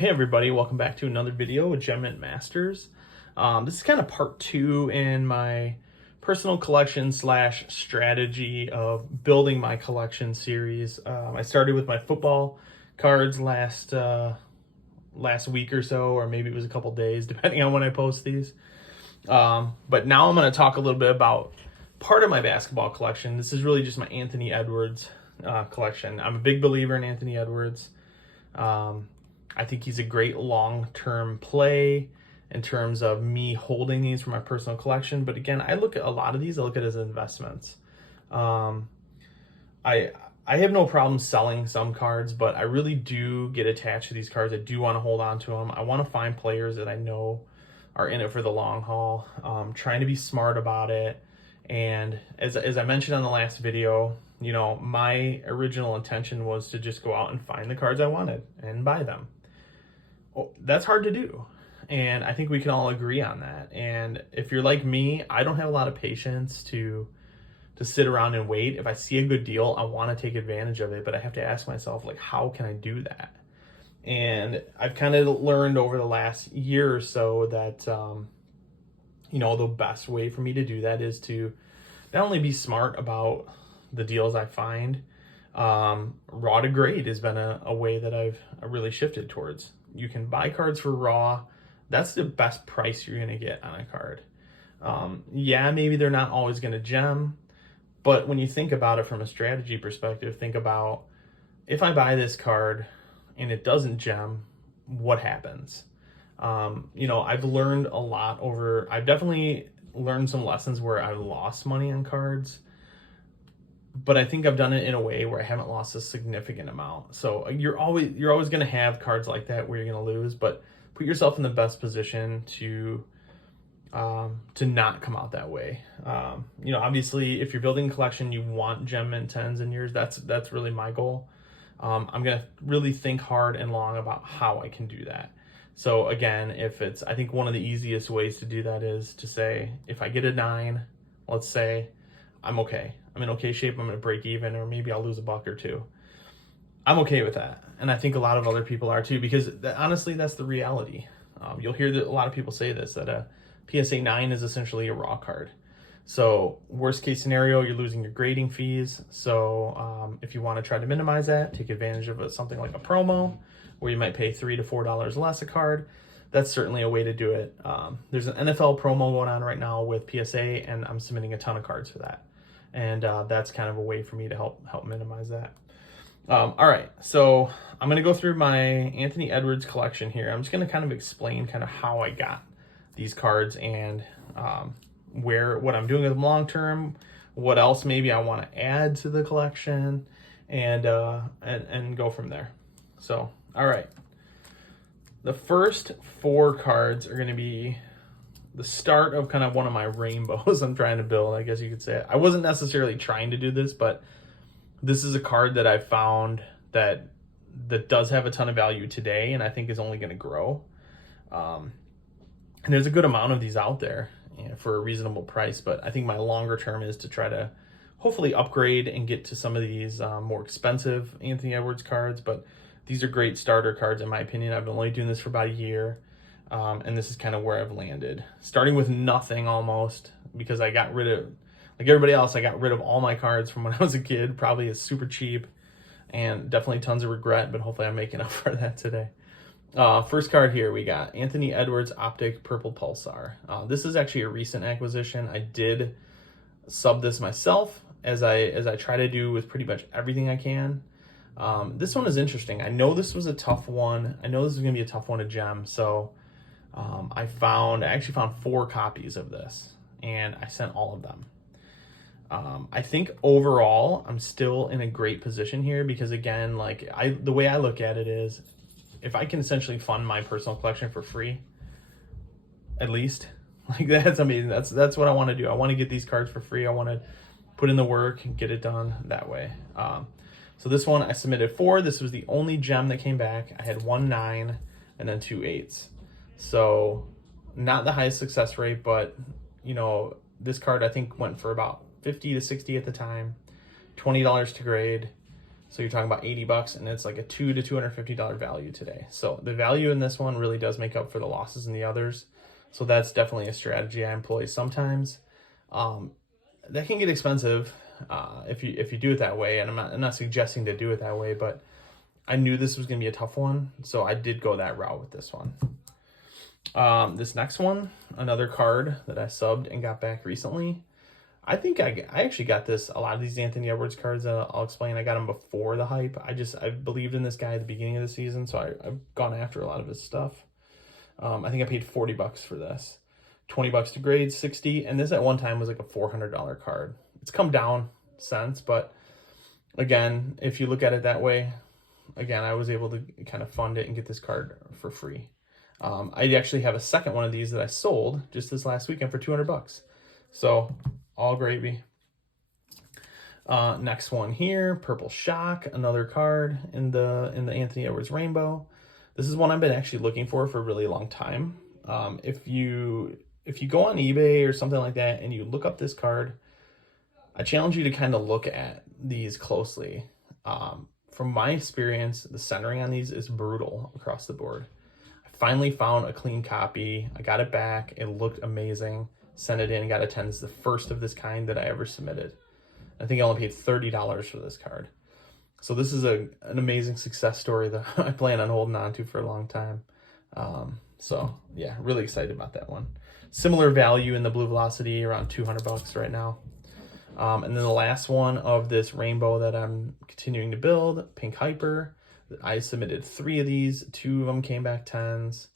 Hey everybody, welcome back to another video with Gem Mint Masters. This is kind of part two in my personal collection slash strategy of building my collection series. I started with my football cards last week or so, or maybe it was a couple days, depending on when I post these. But now I'm going to talk a little bit about part of my basketball collection. This is really just my Anthony Edwards collection. I'm a big believer in Anthony Edwards. I think he's a great long-term play in terms of me holding these for my personal collection. But again, I look at a lot of these, I look at it as investments. I have no problem selling some cards, but I really do get attached to these cards. I do want to hold on to them. I want to find players that I know are in it for the long haul, trying to be smart about it. And as I mentioned on the last video, you know, my original intention was to just go out and find the cards I wanted and buy them. Well, that's hard to do. And I think we can all agree on that. And if you're like me, I don't have a lot of patience to sit around and wait. If I see a good deal, I want to take advantage of it, but I have to ask myself, like, how can I do that? And I've kind of learned over the last year or so that, you know, the best way for me to do that is to not only be smart about the deals I find, raw to grade has been a way that I've really shifted towards. You can buy cards for raw. That's the best price you're going to get on a card. Yeah, maybe they're not always going to gem, but when you think about it from a strategy perspective, think about, if I buy this card and it doesn't gem, what happens? You know, I've learned a lot I've definitely learned some lessons where I lost money on cards, but I think I've done it in a way where I haven't lost a significant amount. So you're always going to have cards like that where you're going to lose, but put yourself in the best position to not come out that way. You know, obviously, if you're building a collection, you want gem mint 10s in yours. That's really my goal. I'm going to really think hard and long about how I can do that. So again, I think one of the easiest ways to do that is to say, if I get a 9, let's say, I'm okay. I'm in okay shape. I'm going to break even, or maybe I'll lose a buck or two. I'm okay with that. And I think a lot of other people are too, because honestly, that's the reality. You'll hear that a lot of people say this, that a PSA 9 is essentially a raw card. So worst case scenario, you're losing your grading fees. So if you want to try to minimize that, take advantage of something like a promo where you might pay $3 to $4 less a card. That's certainly a way to do it. There's an NFL promo going on right now with PSA, and I'm submitting a ton of cards for that. And that's kind of a way for me to help minimize that. All right, so I'm going to go through my Anthony Edwards collection here. I'm just going to kind of explain kind of how I got these cards and what I'm doing with them long term, what else maybe I want to add to the collection, and go from there. So, all right. The first 4 cards are going to be the start of kind of one of my rainbows I'm trying to build, I guess you could say. I wasn't necessarily trying to do this, but this is a card that I found that does have a ton of value today, and I think is only going to grow. And there's a good amount of these out there, you know, for a reasonable price, but I think my longer term is to try to hopefully upgrade and get to some of these more expensive Anthony Edwards cards, but these are great starter cards in my opinion. I've been only doing this for about a year, and this is kind of where I've landed. Starting with nothing almost, because I got rid of, like everybody else, I got rid of all my cards from when I was a kid. Probably is super cheap, and definitely tons of regret, but hopefully I'm making up for that today. First card here, we got Anthony Edwards Optic Purple Pulsar. This is actually a recent acquisition. I did sub this myself, as I try to do with pretty much everything I can. This one is interesting. I know this was a tough one. I know this is going to be a tough one to gem. So I actually found 4 copies of this, and I sent all of them. I think overall, I'm still in a great position here because, again, like the way I look at it is, if I can essentially fund my personal collection for free, at least, like that's amazing. That's what I want to do. I want to get these cards for free. I want to put in the work and get it done that way. So this one I submitted 4. This was the only gem that came back. I had 1 9 and then 2 8s. So not the highest success rate, but you know, this card I think went for about 50 to 60 at the time, $20 to grade. So you're talking about 80 bucks, and it's like a $200 to $250 value today. So the value in this one really does make up for the losses in the others. So that's definitely a strategy I employ sometimes. That can get expensive if you do it that way, and I'm not suggesting to do it that way, but I knew this was going to be a tough one, so I did go that route with this one. This next one, another card that I subbed and got back recently. I think I actually got this, a lot of these Anthony Edwards cards, I'll explain. I got them before the hype. I believed in this guy at the beginning of the season, so I've gone after a lot of his stuff. I think I paid 40 bucks for this. 20 bucks to grade, 60, and this at one time was like a $400 card. It's come down since, but again, if you look at it that way, again, I was able to kind of fund it and get this card for free. I actually have a second one of these that I sold just this last weekend for 200 bucks. So all gravy. Next one here, Purple Shock, another card in the Anthony Edwards Rainbow. This is one I've been actually looking for a really long time. If you go on eBay or something like that and you look up this card, I challenge you to kind of look at these closely. From my experience, the centering on these is brutal across the board. I finally found a clean copy. I got it back. It looked amazing. Sent it in, got a 10. It's the first of this kind that I ever submitted. I think I only paid $30 for this card. So this is an amazing success story that I plan on holding on to for a long time. So yeah, really excited about that one. Similar value in the Blue Velocity, around 200 bucks right now. And then the last one of this rainbow that I'm continuing to build, Pink Hyper. I submitted 3 of these. 2 of them came back 10s.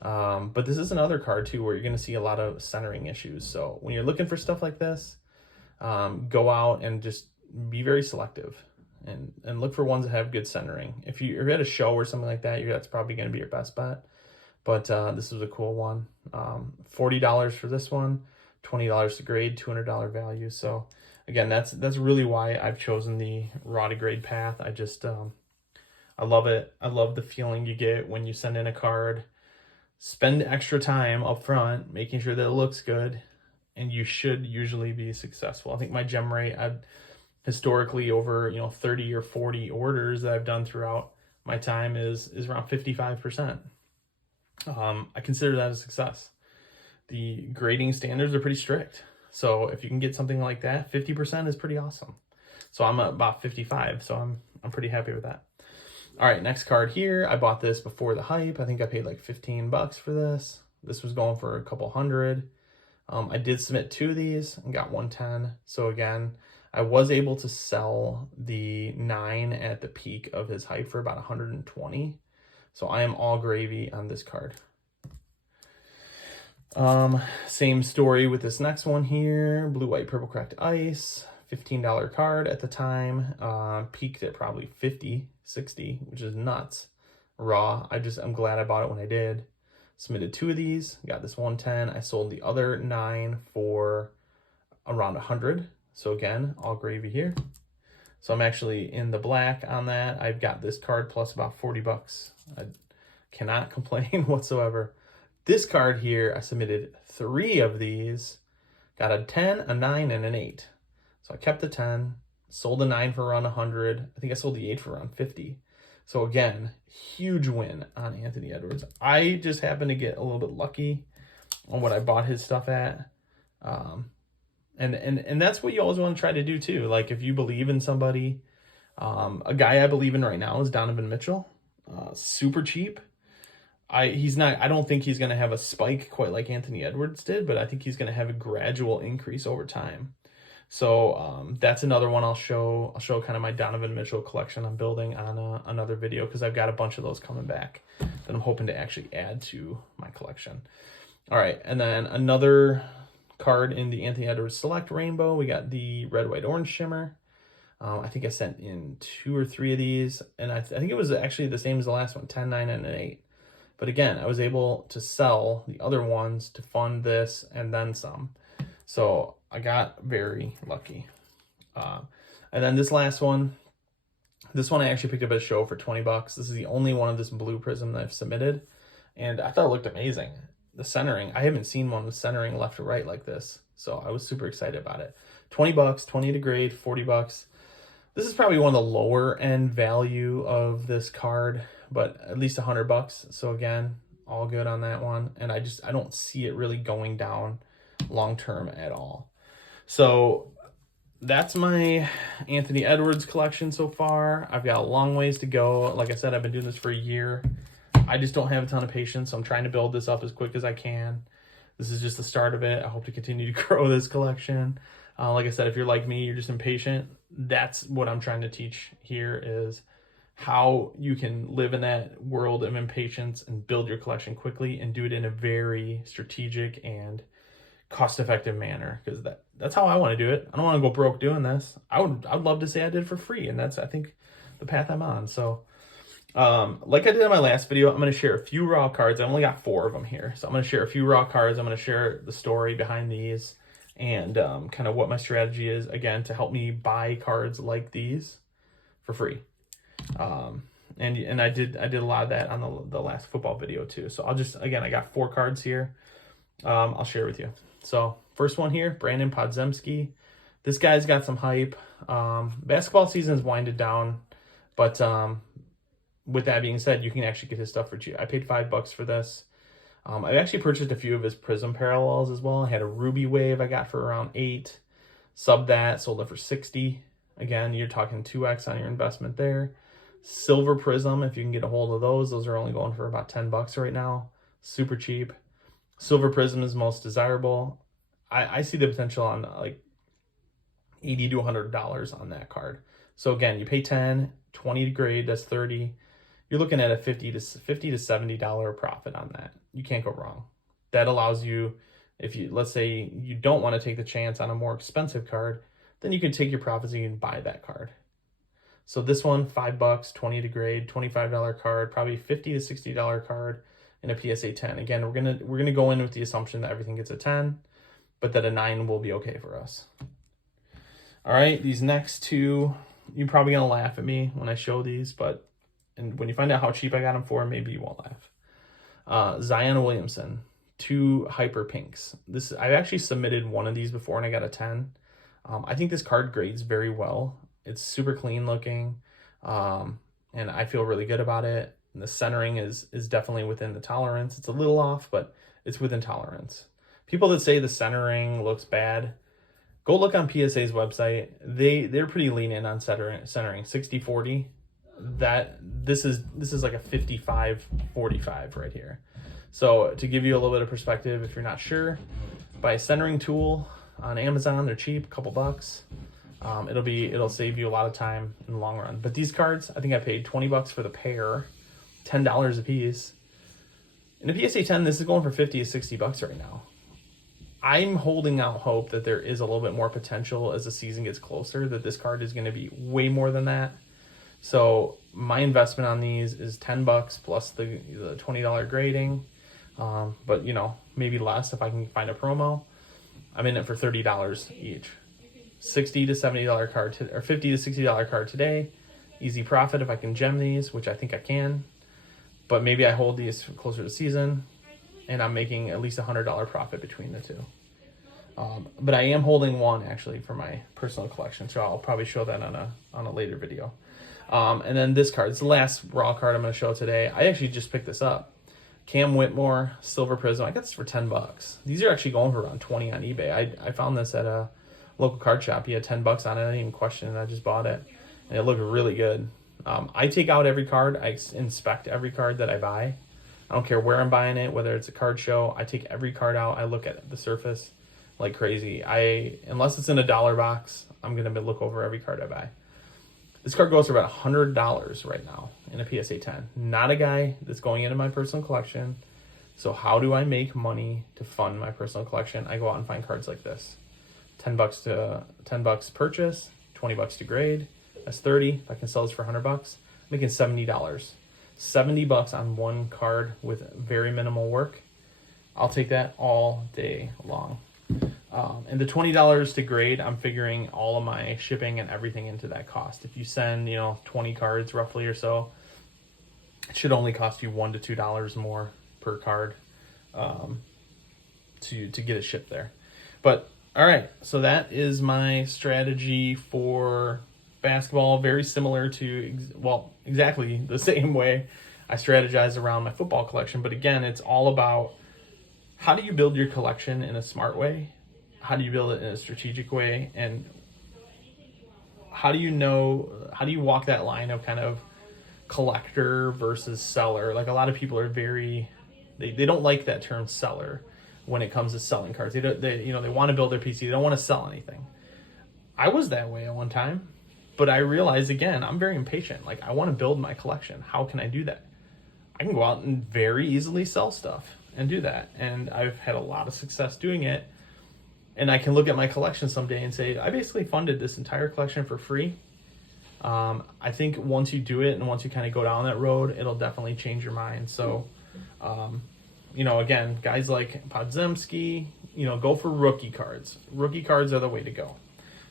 But this is another card too where you're going to see a lot of centering issues. So when you're looking for stuff like this, go out and just be very selective and look for ones that have good centering. If you're at a show or something like that, that's probably going to be your best bet. But this was a cool one. $40 for this one, $20 to grade, $200 value. So again, that's really why I've chosen the raw to grade path. I love it. I love the feeling you get when you send in a card. Spend extra time up front making sure that it looks good, and you should usually be successful. I think my gem rate, I've historically over 30 or 40 orders that I've done throughout my time is around 55%. I consider that a success. The grading standards are pretty strict, so if you can get something like that, 50% is pretty awesome. So I'm at about 55, so I'm pretty happy with that. All right, next card here. I bought this before the hype. I think I paid like 15 bucks for this. This was going for a couple hundred. I did submit 2 of these and got 110. So again, I was able to sell the 9 at the peak of his hype for about 120. So I am all gravy on this card. Same story with this next one here. Blue, White, Purple Cracked Ice. $15 card at the time. Peaked at probably 50, 60, which is nuts. Raw. I'm glad I bought it when I did. Submitted 2 of these. Got this 110. I sold the other 9 for around 100. So again, all gravy here. So I'm actually in the black on that. I've got this card plus about 40 bucks. I cannot complain whatsoever. This card here, I submitted 3 of these. Got a 10, a 9, and an 8. So I kept the 10, sold the 9 for around 100. I think I sold the 8 for around 50. So again, huge win on Anthony Edwards. I just happened to get a little bit lucky on what I bought his stuff at. And that's what you always want to try to do too. Like if you believe in somebody, a guy I believe in right now is Donovan Mitchell. Super cheap. I don't think he's going to have a spike quite like Anthony Edwards did, but I think he's going to have a gradual increase over time. So that's another one I'll show kind of my Donovan Mitchell collection I'm building on another video, because I've got a bunch of those coming back that I'm hoping to actually add to my collection. All right, and then another card in the Anthony Edwards Select Rainbow. We got the Red, White, Orange Shimmer. I think I sent in 2 or 3 of these, and I think it was actually the same as the last one, 10, 9, and an 8. But again, I was able to sell the other ones to fund this and then some. So I got very lucky. And then this last one, I actually picked up at a show for 20 bucks. This is the only one of this blue prism that I've submitted, and I thought it looked amazing. The centering, I haven't seen one with centering left to right like this, so I was super excited about it. 20 bucks, 20 to grade, 40 bucks. This is probably one of the lower end value of this card, but at least $100. So again, all good on that one. And I don't see it really going down long term at all. So that's my Anthony Edwards collection so far. I've got a long ways to go. Like I said, I've been doing this for a year. I just don't have a ton of patience, so I'm trying to build this up as quick as I can. This is just the start of it. I hope to continue to grow this collection. Like I said, if you're like me, you're just impatient. That's what I'm trying to teach here, is how you can live in that world of impatience and build your collection quickly and do it in a very strategic and cost-effective manner, because that's how I want to do it. I don't want to go broke doing this. I'd love to say I did it for free, and that's, I think, the path I'm on. So like I did in my last video, I'm going to share a few raw cards. I only got 4 of them here, so I'm going to share a few raw cards. I'm going to share the story behind these and kind of what my strategy is, again, to help me buy cards like these for free. And I did a lot of that on the last football video too. So again, I got 4 cards here. I'll share with you. So first one here, Brandon Podziemski. This guy's got some hype. Basketball season's winded down, but with that being said, you can actually get his stuff for cheap. I paid $5 for this. I actually purchased a few of his Prism parallels as well. I had a Ruby Wave I got for around $8. Subbed that, sold it for $60. Again, you're talking 2x on your investment there. Silver Prism, if you can get a hold of those are only going for about $10 right now. Super cheap. Silver Prism is most desirable. I see the potential on like $80 to $100 on that card. So again, you pay $10, $20 to grade, that's $30. You're looking at a $50 to $70 profit on that. You can't go wrong. That allows you, if you, let's say you don't want to take the chance on a more expensive card, then you can take your profits and you can buy that card. So this one, $5, $20 to grade, $25 card, probably $50 to $60 card in a PSA 10. Again, we're gonna go in with the assumption that everything gets a 10, but that a 9 will be okay for us. All right, these next 2, you're probably gonna laugh at me when I show these, and when you find out how cheap I got them for, maybe you won't laugh. Zion Williamson, 2 Hyper Pinks. I've actually submitted one of these before and I got a 10. I think this card grades very well. It's super clean looking, and I feel really good about it. And the centering is definitely within the tolerance. It's a little off, but it's within tolerance. People that say the centering looks bad, go look on PSA's website. They're pretty lenient on centering, 60-40. This is like a 55-45 right here. So to give you a little bit of perspective, if you're not sure, buy a centering tool on Amazon. They're cheap, a couple bucks. It'll save you a lot of time in the long run. But these cards, I think I paid $20 for the pair, $10 a piece. In a PSA 10, this is going for $50 to $60 right now. I'm holding out hope that there is a little bit more potential as the season gets closer, that this card is going to be way more than that. So my investment on these is $10 plus the $20 grading. But maybe less if I can find a promo. I'm in it for $30 each. $60 to $70 card or $50 to $60 card today. Easy profit if I can gem these, which I think I can. But maybe I hold these closer to season, and I'm making at least $100 profit between the 2. But I am holding one actually for my personal collection, so I'll probably show that on a later video. And then this card, it's the last raw card I'm going to show today. I actually just picked this up. Cam Whitmore, Silver Prism. I got this for $10. These are actually going for around $20 on eBay. I found this at a local card shop. He had $10 on it. I didn't even question it. I just bought it, and it looked really good. I take out every card. I inspect every card that I buy. I don't care where I'm buying it, whether it's a card show. I take every card out. I look at the surface like crazy. Unless it's in a dollar box, I'm gonna look over every card I buy. This card goes for about $100 right now in a PSA 10. Not a guy that's going into my personal collection. So how do I make money to fund my personal collection? I go out and find cards like this. $10 purchase, $20 to grade. That's $30. If I can sell this for $100, I'm making $70. $70 on one card with very minimal work. I'll take that all day long. And the $20 to grade, I'm figuring all of my shipping and everything into that cost. If you send, 20 cards roughly or so, it should only cost you $1 to $2 more per card to get it shipped there. But all right, so that is my strategy for basketball, very similar to, well, exactly the same way I strategize around my football collection. But again, it's all about how do you build your collection in a smart way? How do you build it in a strategic way? And how do you walk that line of kind of collector versus seller? Like, a lot of people are they don't like that term seller when it comes to selling cards. They want to build their PC. They don't want to sell anything. I was that way at one time, but I realized, again, I'm very impatient. Like, I want to build my collection. How can I do that? I can go out and very easily sell stuff and do that. And I've had a lot of success doing it. And I can look at my collection someday and say, I basically funded this entire collection for free. I think once you do it and once you kind of go down that road, it'll definitely change your mind. So, again, guys like Podziemski, go for rookie cards. Rookie cards are the way to go.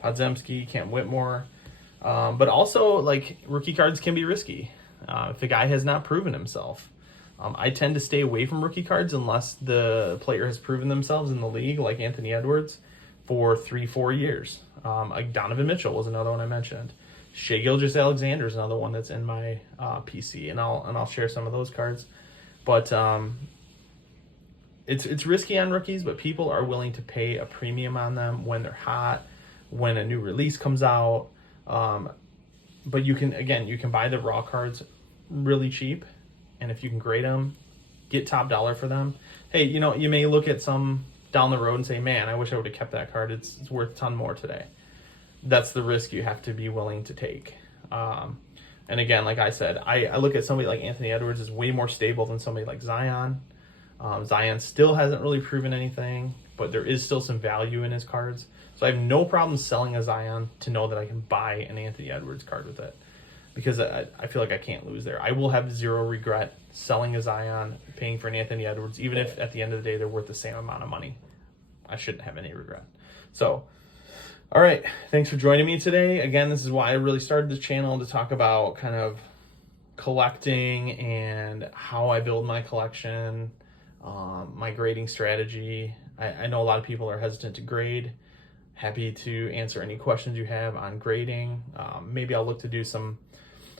Podziemski, Cam Whitmore. But also, like, rookie cards can be risky if the guy has not proven himself. I tend to stay away from rookie cards unless the player has proven themselves in the league, like Anthony Edwards, for 3-4 years. Like Donovan Mitchell was another one I mentioned. Shai Gilgeous-Alexander is another one that's in my PC, and I'll share some of those cards. But it's risky on rookies, but people are willing to pay a premium on them when they're hot, when a new release comes out. But you can buy the raw cards really cheap, and if you can grade them, get top dollar for them. Hey, you may look at some down the road and say, man, I wish I would have kept that card. It's worth a ton more today. That's the risk you have to be willing to take. And again, like I said, I look at somebody like Anthony Edwards as way more stable than somebody like Zion. Zion still hasn't really proven anything, but there is still some value in his cards. So I have no problem selling a Zion to know that I can buy an Anthony Edwards card with it, because I feel like I can't lose there. I will have zero regret selling a Zion, paying for an Anthony Edwards, even if at the end of the day they're worth the same amount of money. I shouldn't have any regret. So, all right, thanks for joining me today. Again, this is why I really started this channel, to talk about kind of collecting and how I build my collection, my grading strategy. I know a lot of people are hesitant to grade. Happy to answer any questions you have on grading. Maybe I'll look to do some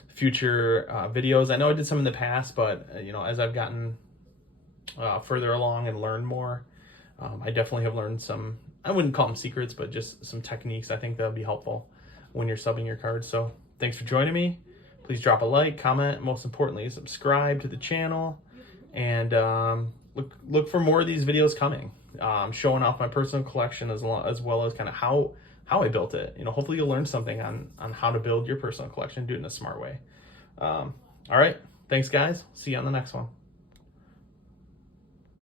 future videos. I know I did some in the past, but as I've gotten further along and learned more, I definitely have learned some, I wouldn't call them secrets, but just some techniques I think that'll be helpful when you're subbing your cards. So thanks for joining me. Please drop a like, comment, most importantly, subscribe to the channel, and look for more of these videos coming, showing off my personal collection as well as kind of how I built it. Hopefully you'll learn something on how to build your personal collection, do it in a smart way. All right, thanks guys. See you on the next one.